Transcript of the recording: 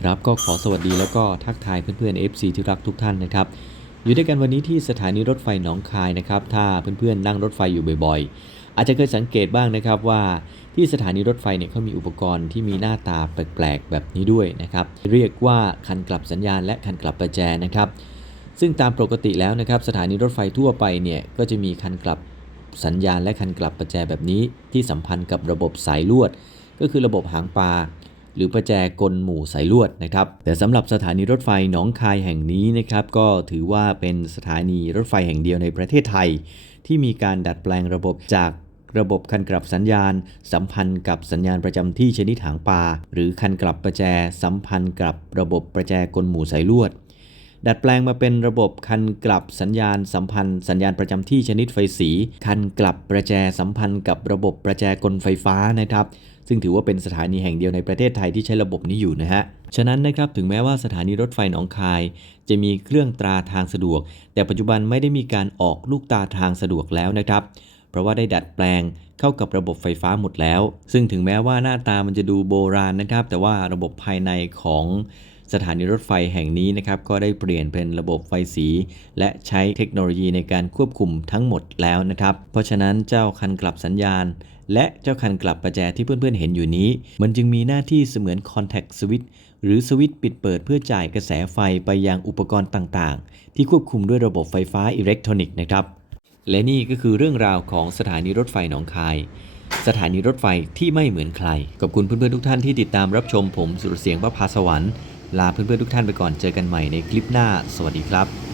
ครับก็ขอสวัสดีแล้วก็ทักทายเพื่อนๆ FC ที่รักทุกท่านนะครับ อยู่ด้วยกันวันนี้ที่สถานีรถไฟหนองคายนะครับถ้าเพื่อนๆนั่งรถไฟอยู่บ่อยๆ อาจจะเคยสังเกตบ้างนะครับว่าที่สถานีรถไฟเนี่ยเขามีอุปกรณ์ที่มีหน้าตาแปลกๆแบบนี้ด้วยนะครับเรียกว่าคันกลับสัญญาณและคันกลับประแจนะครับ ซึ่งตามปกติแล้วนะครับสถานีรถไฟทั่วไปเนี่ยก็จะมีคันกลับสัญญาณและคันกลับประแจแบบนี้ที่สัมพันธ์กับระบบสายลวด ก็คือระบบหางปลา รือประแจกลหมู่สายลวดนะครับ แต่สำหรับสถานีรถไฟหนองคายแห่งนี้นะครับ ก็ถือว่าเป็นสถานีรถไฟแห่งเดียวในประเทศไทย ที่มีการดัดแปลงระบบจากระบบคันกลับสัญญาณ สัมพันธ์กับสัญญาณประจำที่ชนิดหางปลาหรือคันกลับประแจสัมพันธ์กับระบบประแจกลหมู่สายลวด ดัดแปลงมาเป็นระบบคันกลับสัญญาณสัมพันธ์ สัญญาณประจำที่ชนิดไฟสี คันกลับประแจสัมพันธ์กับระบบประแจกลไฟฟ้านะครับ ซึ่งถือว่าเป็นสถานีแห่งเดียวในประเทศไทยที่ใช้ระบบนี้อยู่นะฮะฉะนั้นนะครับถึงแม้ว่าสถานีรถไฟหนองคาย จะมีเครื่องตราทางสะดวก แต่ปัจจุบันไม่ได้มีการออกลูกตาทางสะดวกแล้วนะครับเพราะว่าได้ดัดแปลงเข้ากับระบบไฟฟ้าหมดแล้ว ซึ่งถึงแม้ว่าหน้าตามันจะดูโบราณนะครับ แต่ว่าระบบภายในของ สถานีรถไฟแห่งนี้นะครับก็ได้เปลี่ยนเป็นระบบไฟสี และใช้เทคโนโลยีในการควบคุมทั้งหมดแล้วนะครับ เพราะฉะนั้นเจ้าคันกลับสัญญาณ และเจ้าคันกลับประแจที่เพื่อนๆเห็นอยู่นี้ มันจึงมีหน้าที่เสมือน Contact Switch หรือสวิตช์ปิดเปิดเพื่อจ่ายกระแสไฟไปยังอุปกรณ์ต่างๆ ที่ควบคุมด้วยระบบไฟฟ้าอิเล็กทรอนิกส์นะครับและนี่ก็คือเรื่องราวของสถานีรถไฟหนองคาย สถานีรถไฟที่ไม่เหมือนใคร ขอบคุณเพื่อนๆทุกท่านที่ติดตามรับชมผมสุรเสียงประภาสวรรค์ ลาเพื่อนๆทุกท่านไปก่อนเจอกันใหม่ในคลิปหน้า สวัสดีครับ